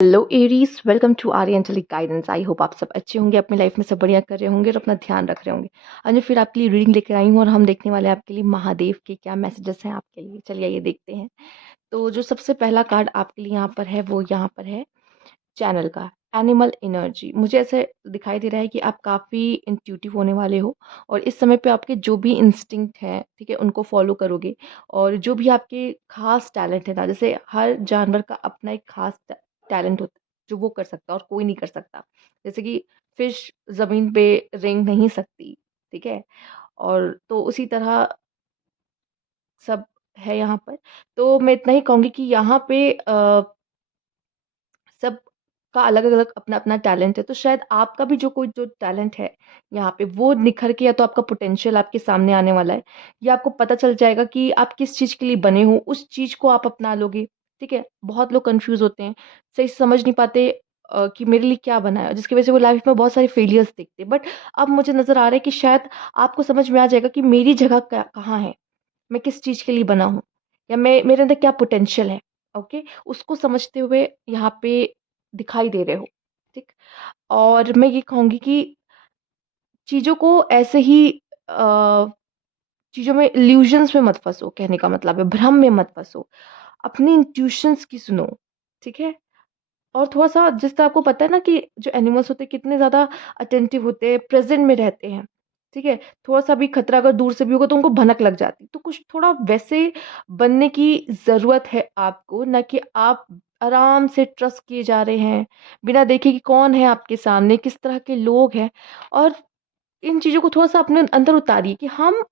Hello एरीज, welcome to आर्यंटलिक guidance. I hope आप सब अच्छे होंगे, अपनी लाइफ में सब बढ़िया कर रहे होंगे और अपना ध्यान रख रहे होंगे। आज मैं फिर आपके लिए रीडिंग लेकर आई हूँ और हम देखने वाले हैं आपके लिए महादेव के क्या मैसेजेस हैं आपके लिए। चलिए आइए देखते हैं। तो जो सबसे पहला कार्ड आपके लिए यहाँ पर है वो यहाँ पर है चैनल का एनिमल एनर्जी। मुझे ऐसे दिखाई दे रहा है कि आप काफ़ी इंट्यूटिव होने वाले हो और इस समय पे आपके जो भी इंस्टिंक्ट हैं, ठीक है, उनको फॉलो करोगे। और जो भी आपके खास टैलेंट है ना, जैसे हर जानवर का अपना एक खास टैलेंट होता है जो वो कर सकता है और कोई नहीं कर सकता। जैसे कि फिश ज़मीन पे रेंग नहीं सकती, ठीक है। और तो उसी तरह सब है यहाँ पर। तो मैं इतना ही कहूँगी कि यहाँ पे सबका अलग-अलग अपना-अपना टैलेंट है, तो शायद आपका भी जो टैलेंट है यहाँ पे वो निखर के या तो आपका पोटेंशियल आपके सामने आने वाला है, या आपको पता चल जाएगा कि आप किस चीज़ के लिए बने हो, उस चीज़ को आप अपना लोगे, ठीक है? बहुत लोग कन्फ्यूज़ होते हैं, सही से समझ नहीं पाते कि मेरे लिए क्या बना है, जिसकी वज़ह से वो लाइफ़ में बहुत सारे फेलियर्स देखते हैं। बट अब मुझे नज़र आ रहा है कि शायद आपको समझ में आ जाएगा कि मेरी जगह क्या कहाँ है? मैं किस चीज़ के लिए बना हूँ, या मैं मेरे अंदर क्या पोटेंशियल है, ओके? उसको समझते हुए यहाँ पे दिखाई दे रहे हो, ठीक? और मैं ये कहूँगी कि चीज़ों को ऐसे ही अ, चीज़ों में इल्यूजन्स में मत फँसो, कहने का मतलब है, भ्रम में मत फँसो। अपनी इंट्यूशंस की सुनो, ठीक है? और थोड़ा-सा जिस तरह आपको पता है ना कि जो एनिमल्स होते हैं कितने ज़्यादा अटेंटिव होते हैं, प्रेज़ेंट में रहते हैं, ठीक है? थोड़ा-सा भी खतरा अगर दूर से भी होगा तो उनको भनक लग जाती है। तो कुछ थोड़ा वैसे बनने की ज़रूरत है आपको, ना कि आप आराम से ट्रस्ट किए जा रहे हैं, बिना देखे कि कौन है आपके सामने, किस तरह के लोग हैं। और इन चीज़ों को थोड़ा-सा अपने अंदर उतारिए कि हम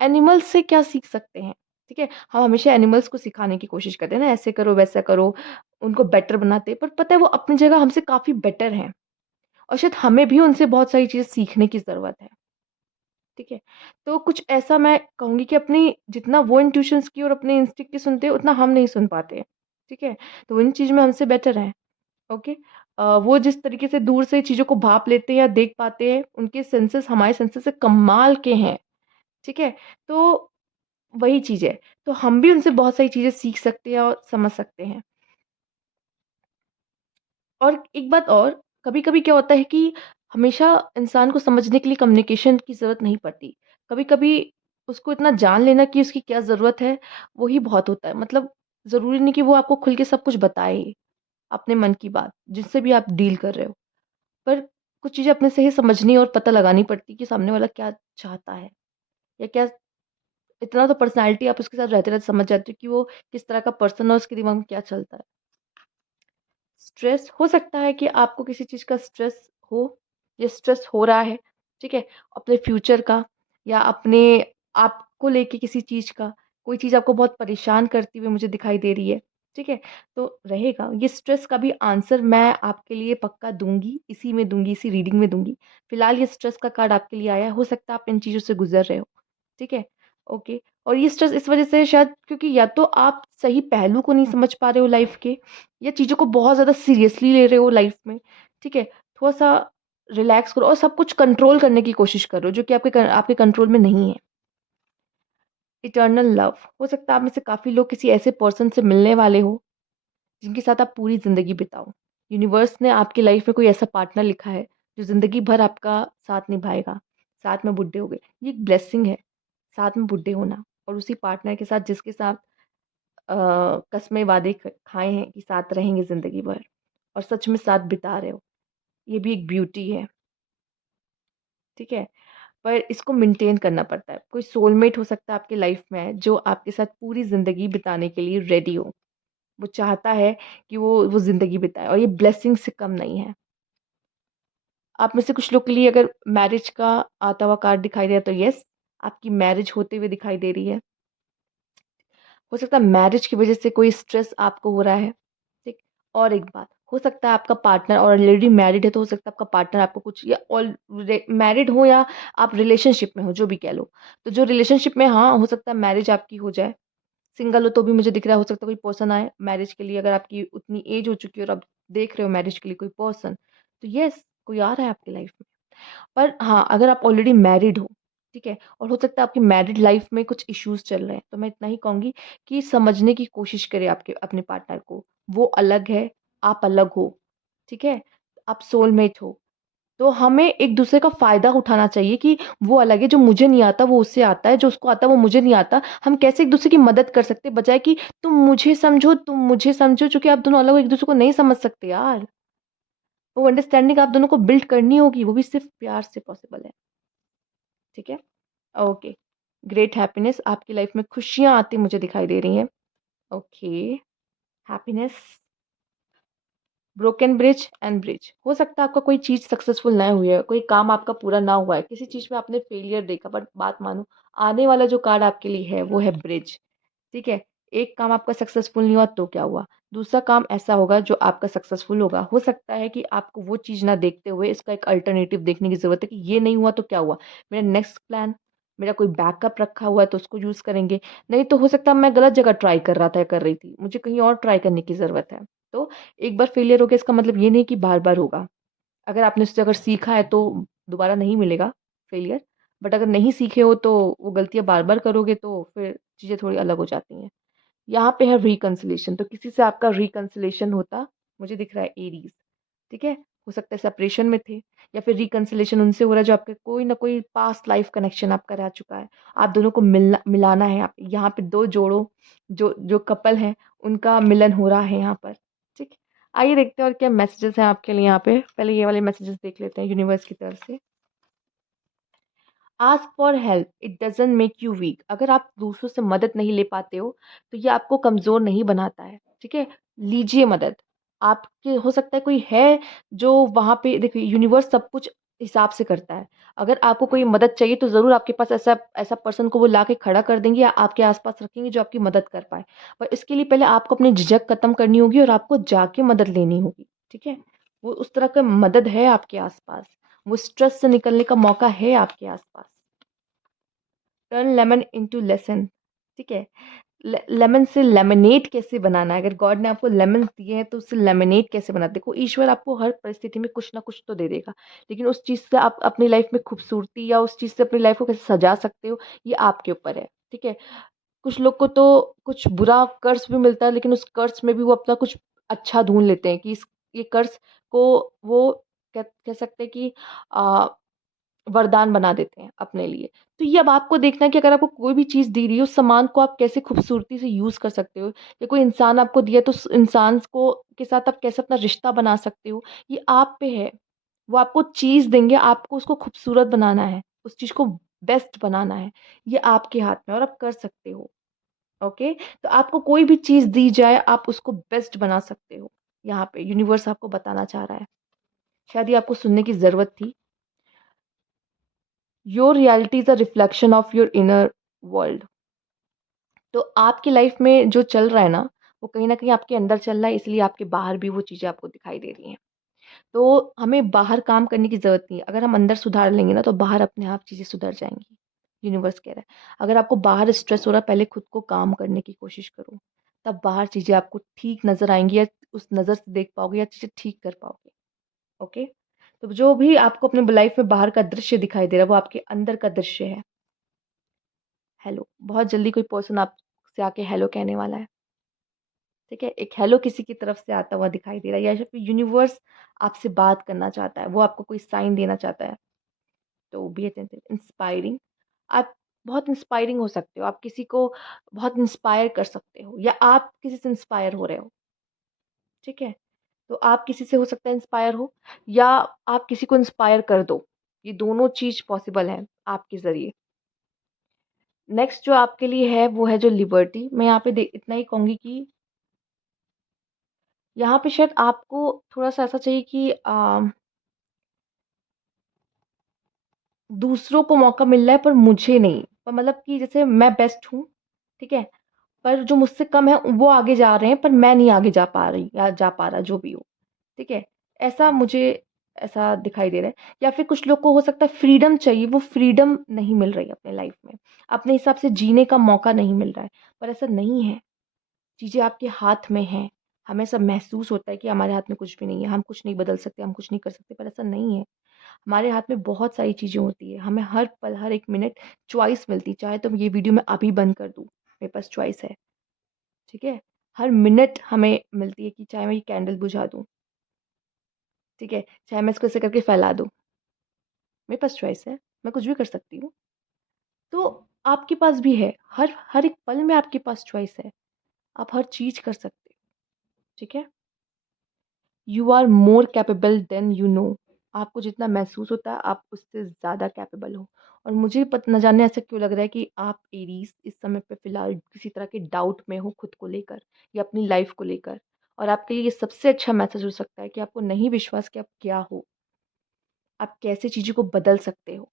एनिमल्स से क्या सीख सकते हैं, ठीक है? हम हमेशा एनिमल्स को सिखाने की कोशिश करते हैं ना, ऐसे करो, वैसा करो, उनको बेटर बनाते हैं, पर पता है वो अपनी जगह हमसे काफ़ी बेटर हैं और शायद हमें भी उनसे बहुत सारी चीज़ें सीखने की ज़रूरत है, ठीक है? तो कुछ ऐसा मैं कहूँगी कि अपनी जितना वो इंट्यूशंस की और अपने इंस्टिंक्ट की सुनते हैं, उतना हम नहीं सुन पाते हैं, ठीक है? तो इन चीज़ में हमसे बेटर हैं, ओके? वो जिस तरीके से दूर से चीज़ों को भाँप लेते हैं या देख पाते हैं, उनके सेंसेस हमारे सेंसेस से कमाल के हैं, ठीक है? तो वही चीज़ है। तो हम भी उनसे बहुत सारी चीज़ें सीख सकते हैं और समझ सकते हैं। और एक बात और, कभी-कभी क्या होता है कि हमेशा इंसान को समझने के लिए कम्युनिकेशन की ज़रूरत नहीं पड़ती। कभी-कभी उसको इतना जान लेना कि उसकी क्या ज़रूरत है, वो ही बहुत होता है। मतलब ज़रूरी नहीं कि वो आपको खुल के सब कुछ बताए ही, अपने मन की बात, जिससे भी आप डील कर रहे हो। पर कुछ चीज़ें अपने से ही समझनी और पता लगानी पड़ती कि सामने वाला क्या चाहता है, या क्या। इतना तो पर्सनैलिटी आप उसके साथ रहते-रहते समझ जाते हो कि वो किस तरह का पर्सन है और उसके दिमाग में क्या चलता है। स्ट्रेस हो सकता है कि आपको किसी चीज़ का स्ट्रेस हो, या स्ट्रेस हो रहा है, ठीक है? अपने फ्यूचर का, या अपने आप को लेके किसी चीज़ का, कोई चीज़ आपको बहुत परेशान करती हुई मुझे दिखाई दे रही है, ठीक है? तो रहेगा, ये स्ट्रेस का भी आंसर मैं आपके लिए पक्का दूँगी, इसी में दूँगी, इसी रीडिंग में दूँगी। फिलहाल ये स्ट्रेस का कार्ड आपके लिए आया है, हो सकता है आप इन चीज़ों से गुज़र रहे हो, ठीक है? ओके। और ये स्ट्रेस इस वज़ह से है शायद क्योंकि या तो आप सही पहलू को नहीं समझ पा रहे हो लाइफ़ के, या चीज़ों को बहुत ज़्यादा सीरियसली ले रहे हो लाइफ़ में, ठीक है? थोड़ा-सा रिलैक्स करो और सब कुछ कंट्रोल करने की कोशिश करो, जो कि आपके कंट्रोल में नहीं है। इटर्नल लव, हो सकता है आप में से काफ़ी लोग किसी ऐसे पर्सन से मिलने वाले हो, जिनके साथ आप पूरी ज़िंदगी बिताओ। यूनिवर्स ने आपकी लाइफ़ में कोई ऐसा पार्टनर लिखा है, जो ज़िंदगी भर आपका साथ निभाएगा, साथ में बुड्ढे हो गए। ये एक ब्लेसिंग है, साथ में बुड्ढे होना, और उसी पार्टनर के साथ जिसके साथ कस्में वादे खाए हैं कि साथ रहेंगे ज़िंदगी भर, और सच में साथ बिता रहे हो। ये भी एक ब्यूटी है, ठीक है? पर इसको मेंटेन करना पड़ता है। कोई सोलमेट हो सकता है आपकी लाइफ़ में जो आपके साथ पूरी ज़िंदगी बिताने के लिए रेडी हो। वो चाहता है कि वो ज़िंदगी बिताए, और ये ब्लेसिंग से कम नहीं है। आप में से कुछ लोग के लिए अगर मैरिज का आता हुआ कार्ड दिखाई दे रहा है तो येस, आपकी मैरिज होते हुए दिखाई दे रही है। हो सकता है मैरिज की वज़ह से कोई स्ट्रेस आपको हो रहा है, ठीक? और एक बात, हो सकता है आपका पार्टनर ऑलरेडी मैरिड है, तो हो सकता है आपका पार्टनर आपको कुछ, या मैरिड हो या आप रिलेशनशिप में हो, जो भी कह लो। तो जो रिलेशनशिप में, हाँ, हो सकता है मैरिज आपकी हो जाए। सिंगल हो तो भी मुझे दिख रहा है, हो सकता है कोई पर्सन आए मैरिज के लिए, अगर आपकी उतनी एज हो चुकी है और आप देख रहे हो मैरिज के लिए कोई पर्सन, तो येस, कोई आ रहा है आपकी लाइफ़ में। पर हाँ, अगर आप ऑलरेडी मैरिड हो, ठीक है? और हो सकता है आपकी मैरिड लाइफ़ में कुछ इश्यूज़ चल रहे हैं, तो मैं इतना ही कहूँगी कि समझने की कोशिश करें आपके अपने पार्टनर को। वो अलग है, आप अलग हो, ठीक है? आप सोलमेट हो। तो हमें एक-दूसरे का फ़ायदा उठाना चाहिए कि वो अलग है, जो मुझे नहीं आता वो उससे आता है, जो उसको आता है वो मुझे नहीं आता। हम कैसे एक-दूसरे की मदद कर सकते हैं बजाए कि तुम मुझे समझो, चूँकि आप दोनों अलग हो एक-दूसरे को नहीं समझ सकते यार। वो अंडरस्टैंडिंग आप दोनों को बिल्ड करनी होगी, वो भी सिर्फ़ प्यार से पॉसिबल है, ठीक है? ओके, ग्रेट हैप्पीनेस आपकी लाइफ़ में खुशियाँ आती मुझे दिखाई दे रही हैं। Okay, happiness broken bridge and bridge हो सकता है आपका कोई चीज़ सक्सेसफुल ना हुई है, कोई काम आपका पूरा ना हुआ है, किसी चीज़ में आपने फेलियर देखा बट बात मानो आने वाला जो कार्ड आपके लिए है वो है ब्रिज, ठीक है? एक काम आपका सक्सेसफुल नहीं हुआ तो क्या हुआ? दूसरा काम ऐसा होगा जो आपका सक्सेसफुल होगा। हो सकता है कि आपको वो चीज़ ना देखते हुए इसका एक अल्टरनेटिव देखने की ज़रूरत है कि ये नहीं हुआ तो क्या हुआ? मेरा नेक्स्ट प्लान मेरा कोई बैकअप रखा हुआ है तो उसको यूज़ करेंगे। नहीं तो हो सकता है मैं गलत जगह ट्राई कर रहा था या कर रही थी। मुझे कहीं और ट्राई करने की ज़रूरत है। तो एक बार फेलियर हो गया इसका मतलब ये नहीं कि बार-बार होगा। अगर आपने उससे अगर सीखा है तो दोबारा नहीं मिलेगा फेलियर, बट अगर नहीं सीखे हो तो वो गलतियाँ बार-बार करोगे तो फिर चीज़ें थोड़ी अलग हो जाती हैं। यहाँ पे है रिकन्सिलिएशन तो किसी से आपका रिकन्सिलिएशन होता मुझे दिख रहा है एरीज़, ठीक है? हो सकता है सेपरेशन में थे या फिर रिकन्सिलिएशन उनसे हो रहा है जो आपके कोई ना कोई पास्ट लाइफ कनेक्शन आपका रह चुका है। आप दोनों को मिलाना है यहाँ पे 2 जोड़ों जो जो कपल हैं उनका मिलन हो रहा है यहाँ पर, ठीक है? आइए देखते हैं और क्या मैसेजेस हैं आपके लिए यहाँ पे। पहले ये वाले मैसेजेस देख लेते हैं यूनिवर्स की तरफ से। Ask for help it doesn't make you weak अगर आप दूसरों से मदद नहीं ले पाते हो, तो ये आपको कमज़ोर नहीं बनाता है, ठीक है? लीजिए मदद। आपके हो सकता है कोई है जो वहाँ पे देखिए यूनिवर्स सब कुछ हिसाब से करता है। अगर आपको कोई मदद चाहिए तो ज़रूर आपके पास ऐसा ऐसा पर्सन को वो ला के खड़ा कर देंगे या आपके आस-पास रखेंगे जो आपकी मदद कर पाए। पर इसके लिए पहले आपको अपनी झिझक खत्म करनी होगी और आपको जाके मदद लेनी होगी, ठीक है? वो उस तरह का मदद है आपके आस-पास। वो स्ट्रेस से निकलने का मौका है आपके आस-पास। टर्न लेमन इनटू लेसन, ठीक है? लेमन से लेमनेड कैसे बनाना है? अगर गॉड ने आपको लेमन्स दिए हैं तो उससे लेमनेड कैसे बनाते हैं? देखो ईश्वर आपको हर परिस्थिति में कुछ ना कुछ तो दे देगा, लेकिन उस चीज़ से आप अपनी लाइफ में खूबसूरती या उस चीज़ से अपनी लाइफ को कैसे सजा सकते हो, ये आपके ऊपर है, ठीक है? कुछ लोग को तो कुछ बुरा कर्ज़ भी मिलता है, लेकिन उस कर्ज़ में भी वो अपना कुछ अच्छा ढूँढ लेते हैं कि इस ये कर्ज़ को वो कह कह सकते हैं कि अ वरदान बना देते हैं अपने लिए। तो ये अब आपको देखना है कि अगर आपको कोई भी चीज़ दी रही है, उस सामान को आप कैसे खूबसूरती से यूज़ कर सकते हो या कोई इंसान आपको दिया है, तो उस इंसान को के साथ आप कैसे अपना रिश्ता बना सकते हो, ये आप पे है। वो आपको चीज़ देंगे, आपको उसको खूबसूरत बनाना है, उस चीज़ को बेस्ट बनाना है। ये आपके हाथ में है और आप कर सकते हो, ओके? तो आपको कोई भी चीज़ दी जाए, आप उसको बेस्ट बना सकते हो। यहाँ पे यूनिवर्स आपको बताना चाह रहा है। शायद ये आपको सुनने की ज़रूरत थी। Your reality is a reflection of your inner world. तो आपकी लाइफ में जो चल रहा है ना, वो कहीं न कहीं आपके अंदर चल रहा है, इसलिए आपके बाहर भी वो चीज़ें आपको दिखाई दे रही हैं। तो हमें बाहर काम करने की ज़रूरत नहीं है। अगर हम अंदर सुधार लेंगे ना, तो बाहर अपने आप चीज़ें सुधर जाएँगी। यूनिवर्स कह रहा है, अगर आपको बाहर स्ट्रेस हो रहा है, पहले खुद को काम करने की कोशिश करो। तब बाहर चीज़ें आपको ठीक नज़र आएँगी या उस नज़र से देख पाओगे या चीज़ें ठीक कर पाओगे। ओके? तो जो भी आपको अपने लाइफ में बाहर का दृश्य दिखाई दे रहा है, वो आपके अंदर का दृश्य है। हेलो, बहुत जल्दी कोई पर्सन आपसे आके हेलो कहने वाला है, ठीक है? एक हेलो किसी की तरफ से आता हुआ दिखाई दे रहा है या फिर यूनिवर्स आपसे बात करना चाहता है, वो आपको कोई साइन देना चाहता है। तो बी अटेंटिव, इंस्पायरिंग आप बहुत इंस्पायरिंग हो सकते हो, आप किसी को बहुत इंस्पायर कर सकते हो या आप किसी से इंस्पायर हो रहे हो, ठीक है? तो आप किसी से हो सकता है इंस्पायर हो या आप किसी को इंस्पायर कर दो, ये दोनों चीज़ पॉसिबल है आपके ज़रिए। नेक्स्ट जो आपके लिए है वो है जो लिबर्टी, मैं यहाँ पे दे इतना ही कहूँगी कि यहाँ पे शायद आपको थोड़ा-सा ऐसा चाहिए कि दूसरों को मौका मिल रहा है पर मुझे नहीं। पर मतलब कि जैसे मैं बेस्ट हूँ, ठीक है? पर जो मुझसे कम है वो आगे जा रहे हैं पर मैं नहीं आगे जा पा रही या जा पा रहा जो भी हो, ठीक है? ऐसा मुझे ऐसा दिखाई दे रहा है या फिर कुछ लोग को हो सकता है फ्रीडम चाहिए, वो फ्रीडम नहीं मिल रही है अपने लाइफ़ में। अपने हिसाब से जीने का मौका नहीं मिल रहा है, पर ऐसा नहीं है। चीज़ें आपके हाथ में हैं। हमें सब महसूस होता है कि हमारे हाथ में कुछ भी नहीं है, हम कुछ नहीं बदल सकते, हम कुछ नहीं कर सकते, पर ऐसा नहीं है। हमारे हाथ में बहुत सारी चीज़ें होती हैं। हमें हर पल, हर 1 मिनट चॉइस मिलती है। चाहे तो ये वीडियो मैं अभी बंद कर दूँ, मेरे पास चॉइस है, ठीक है? हर मिनट हमें मिलती है कि चाहे मैं ये कैंडल बुझा दूँ, ठीक है? चाहे मैं इसको ऐसे करके फैला दूँ, मेरे पास चॉइस है, मैं कुछ भी कर सकती हूँ। तो आपके पास भी है, हर हर एक पल में आपके पास चॉइस है, आप हर चीज़ कर सकते हो, ठीक है? You are more capable than you know. आपको जितना महसूस होता है, आप उससे ज़्यादा कैपेबल हो। और मुझे न जाने ऐसा क्यों लग रहा है कि आप एरीज़ इस समय पे फ़िलहाल किसी तरह के डाउट में हो खुद को लेकर या अपनी लाइफ़ को लेकर। और आपके लिए ये सबसे अच्छा मैसेज हो सकता है कि आपको नहीं विश्वास कि आप क्या हो, आप कैसे चीज़ों को बदल सकते हो।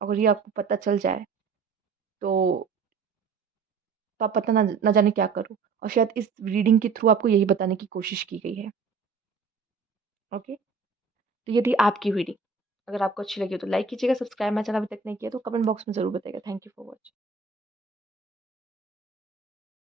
अगर ये आपको पता चल जाए, तो आप पता ना जाने क्या करो। और शायद इस रीडिंग के थ्रू आपको यही बताने की कोशिश की गई है। ओके? तो ये थी आपकी रीडिंग। अगर आपको अच्छी लगी हो तो लाइक कीजिएगा, सब्सक्राइब मेरा चैनल अभी तक नहीं किया तो कमेंट बॉक्स में ज़रूर बताइएगा। Thank you for watching.